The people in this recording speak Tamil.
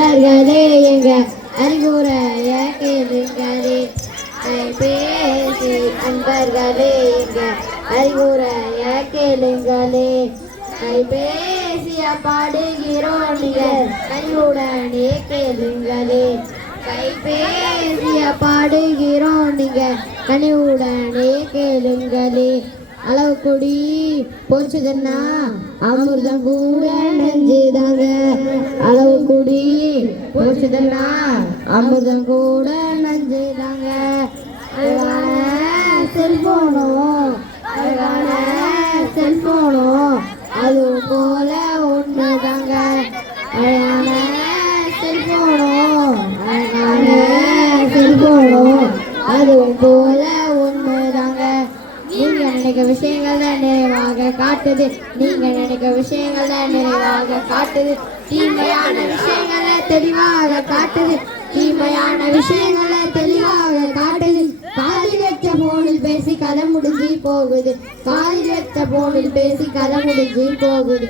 நண்பர்களே எங்க அறிவுரைய கேளுங்களே கைபேசி நண்பர்களே எங்க அறிவுரைய கேளுங்களே கைபேசிய பாடுகிறோம் நீங்கள் கனிவுடனே கேளுங்களே கைபேசிய பாடுகிறோம் நீங்கள் கனிவுடனே கேளுங்களே அளவு கொடி போச்சுதுன்னா அமிர்தம் கூட நஞ்சுதாங்க அளவு கொடி போச்சுதுன்னா அமிர்தம் கூட நஞ்சுதாங்க அழகான செல்போனும் அழகான செல்போனும் அது போல ஒண்ணுதாங்க அழகான செல்போனும் அழகான செல்போனும் அது போல ஒண்ணுதாங்க நீங்க நினைக்க விஷயங்கள் தான் நிறைவாக காட்டுது நீங்க நினைக்க விஷயங்கள் தான் நிறைவாக காட்டுது தீமையான விஷயங்களை தெளிவாக காட்டுது தீமையான விஷயங்களை தெளிவாக காட்டுது காதில் வச்ச போனில் பேசி கதை முடிஞ்சு போகுது காதில் வச்ச போனில் பேசி கதை முடிஞ்சு போகுது